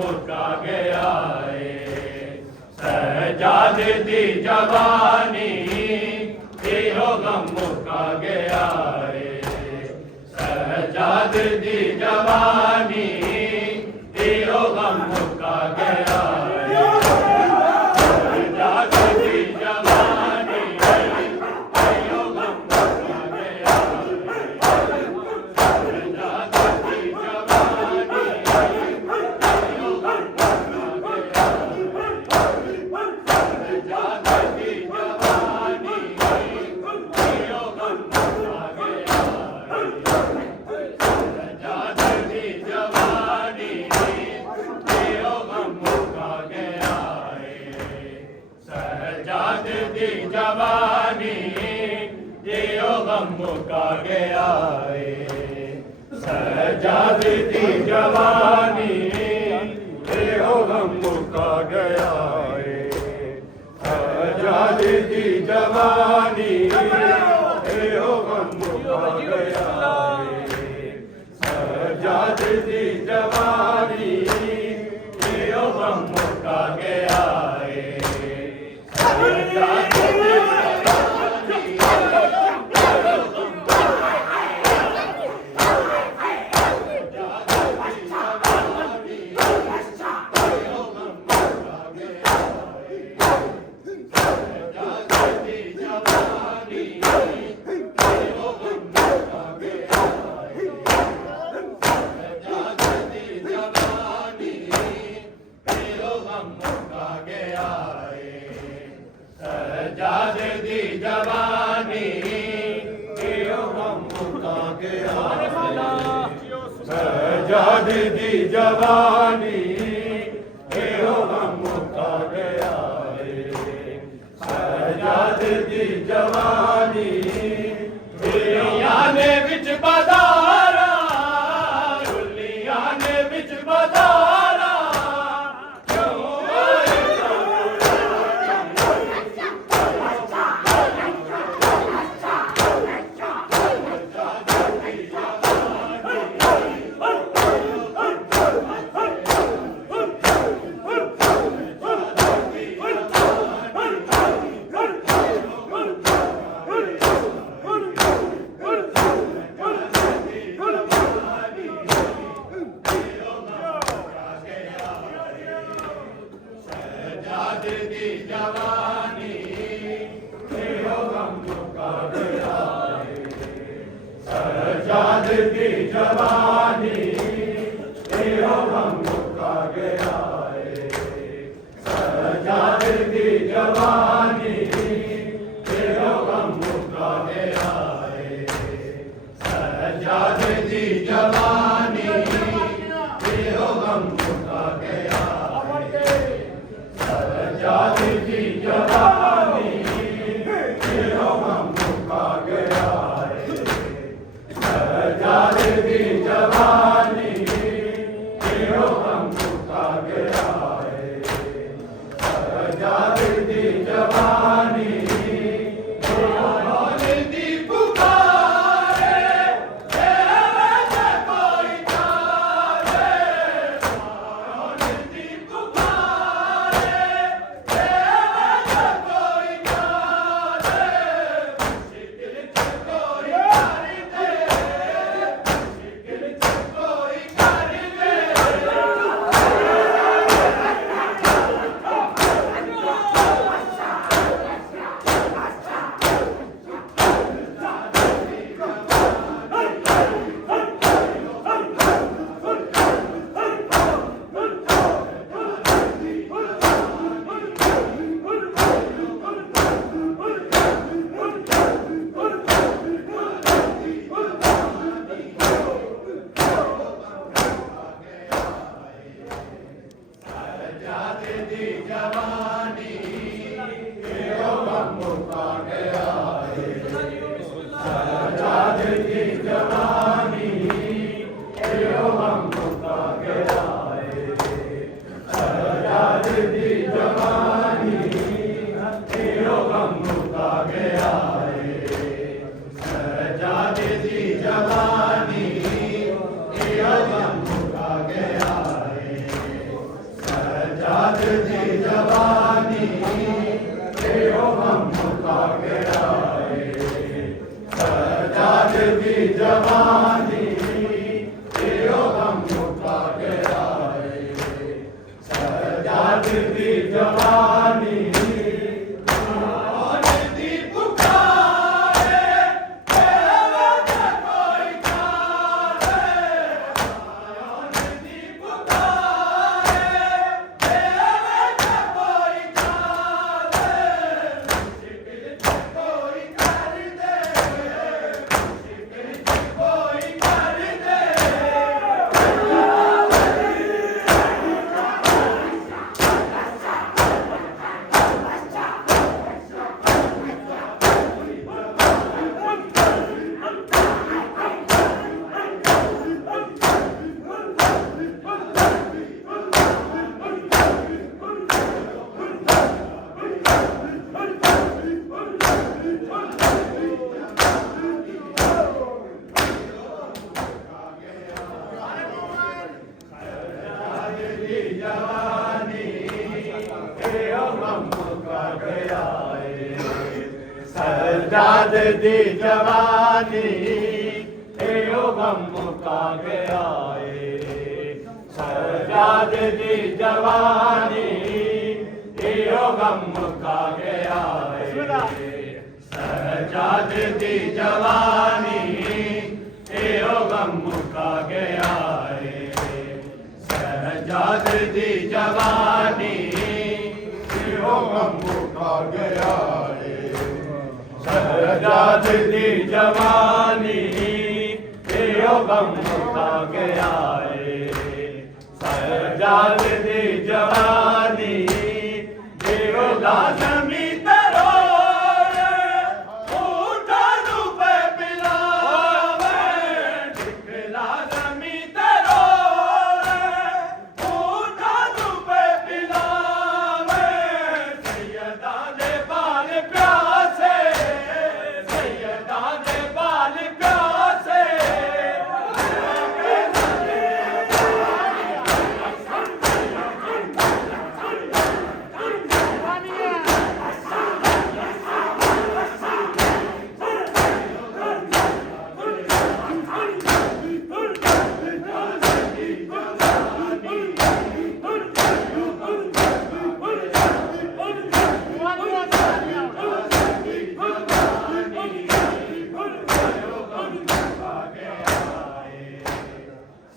मुका गया है। सहजाद दी जवानी यो गम मुका गया है। सहजाद दी जवानी यो गम मुका गया है। सहजाद दी जवानी यो गम मुका गया है। सहजाद दी जवानी यो गम मुका गया सहजाद दी जवानी यो गम मुका गया है। सहजाद दी जवानी यो गम मुका गया है। सहजाद दी जवानी यो गम मुका गया है। सहजाद दी सहजाद दी जवानी यो गम मुका गया है। सहजाद दी जवानी यो गम मुका गया है। सहजाद दी जवानी दुनिया ने विच बदारा दुनिया ने विच बदारा जवानी यो गम मुका गया है। सहजाद दी जवानी यो गम मुका गया है। सहजाद दी जवानी यो गम मुका गया है। सहजाद दी जवानी यो गम मुका गया है। सहजाद दी जवानी यो गम मुका गया है। सहजाद दी जवानी यो गम मुका गया है। सहजाद दी जवानी सजाद दी जवानी एहो गम मुका गया सजाद दी जवानी एहो गम मुका गया सजाद दी जवानी एहो गम मुका गया सजाद दी जवानी एहो गम मुका गया सजाद दी जवानी एहो गम मुका गया सजाद दी जवानी एहो लाजमी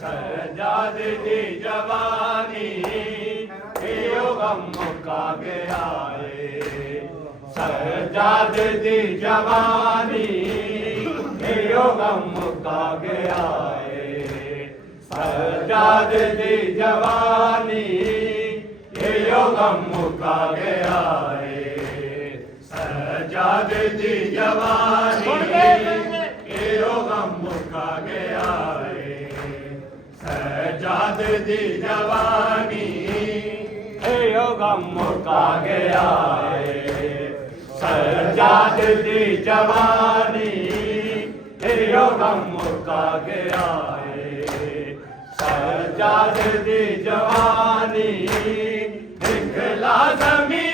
सजाद दी जवानी एहो गम मुका गया सजाद दी जवानी एहो गम मुका गया सजाद दी जवानी एहो गम मुका गया सजाद दी जवानी एहो गम मुका गया सजाद दी जवानी एहो गम मुका गया सजाद दी जवानी एहो गम मुका गया सजाद दी जवानी दिखला ज़मीं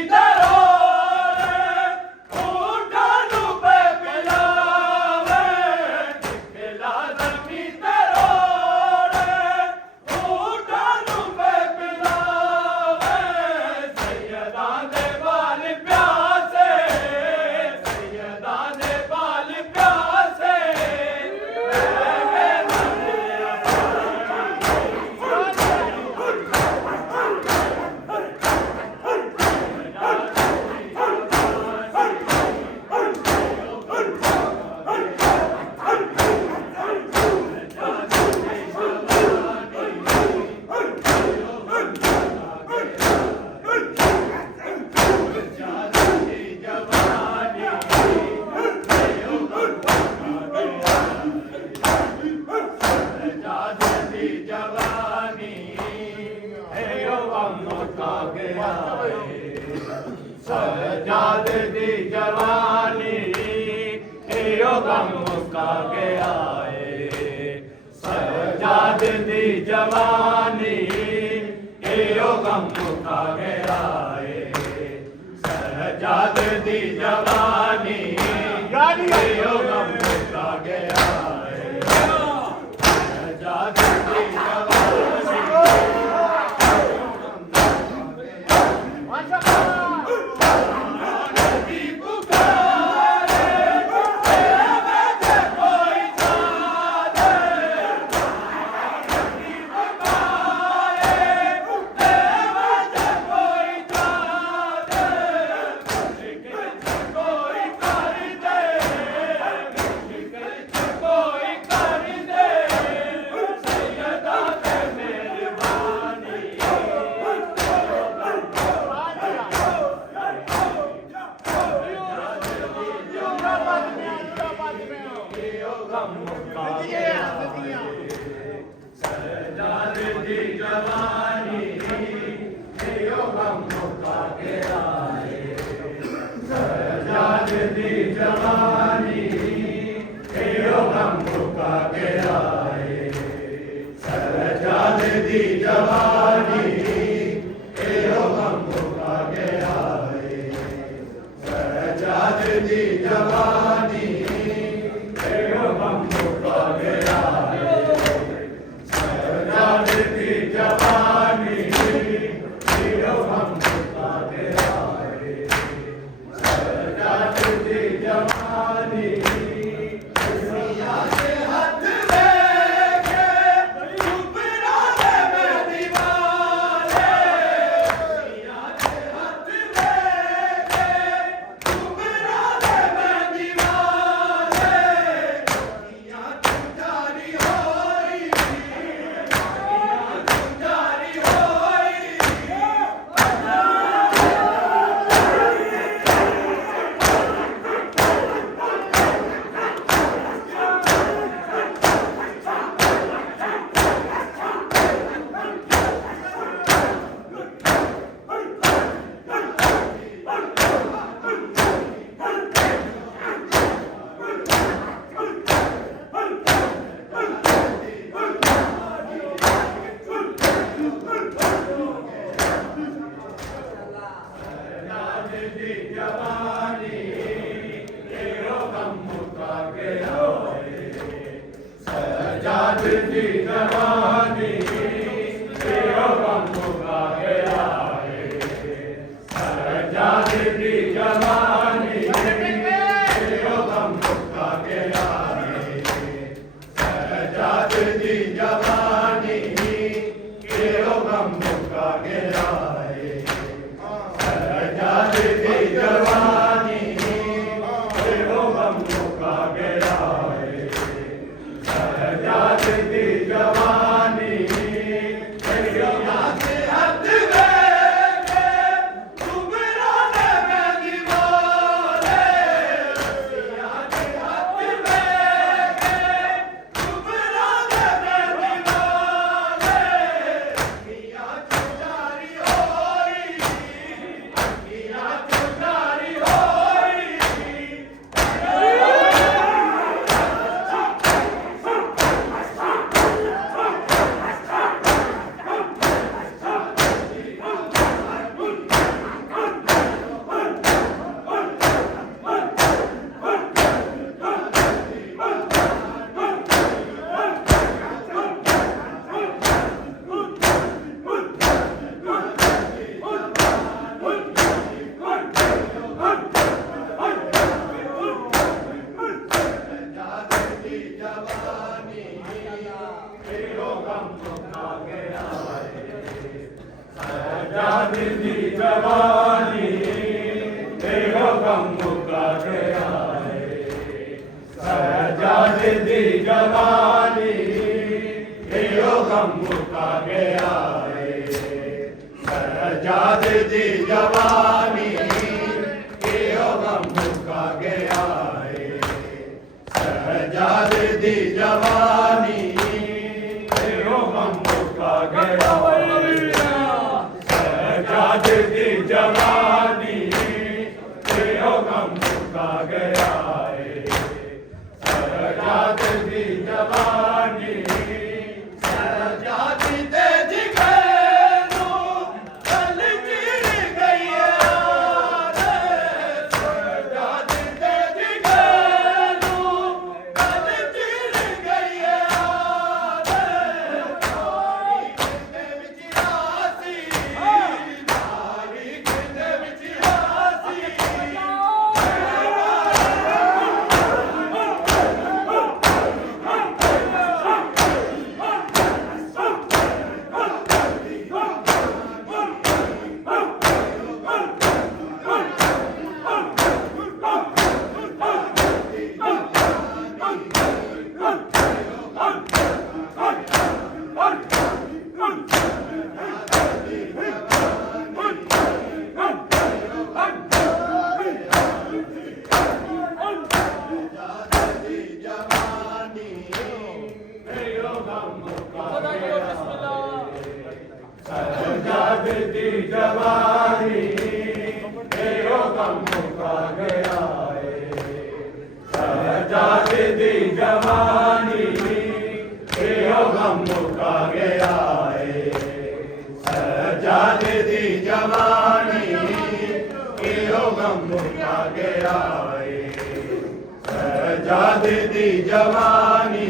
सजाद दी जवानी एहो गम मुका गया सजाद दी जवानी एहो गम मुका गया सजाद दी जवानी एहो गम मुका गया सजाद दी सजाद दी जवानी एहो गम मुका गया सजाद दी जवानी एहो गम मुका गया सजाद दी जवानी एहो गम मुका गया सजाद दी जवानी जवानी जवानी तेरो गम मुका गया सजाद दी जवानी तेरो गम मुका गया सजाद दी जवानी तेरो गम मुका गया सजाद दी जवानी तेरो गम मुका गया सजाद दी जवानी तेरो गम मुका गया सजाद दी जवानी सजाद दे जिगरू कल चिर गई सजाद दे जिगरू कल चिर गई सजाद दी जवानी तेरो गम मुका गया सजाद दी जवानी तेरो गम मुका गया सजाद दी जवानी तेरो गम मुका गया सजाद दी जवानी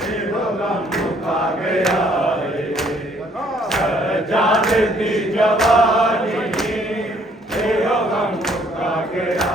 तेरो गम मुका गया सजाद दी जवानी तेरो गम मुका गया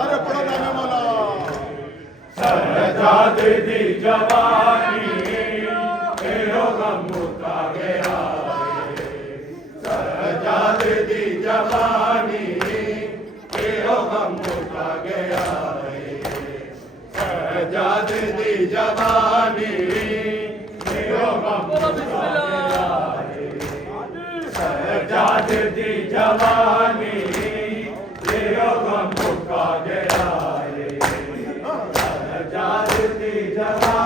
अरे पढ़ो गाने वाला सहजाद दी जवानी तेरो गम मुका गया सहजाद दी जवानी तेरो गम मुका गया सहजाद दी जवानी तेरो गम मुका गया सहजाद दी जवानी तेरो गम मुका गया सहजाद दी जवानी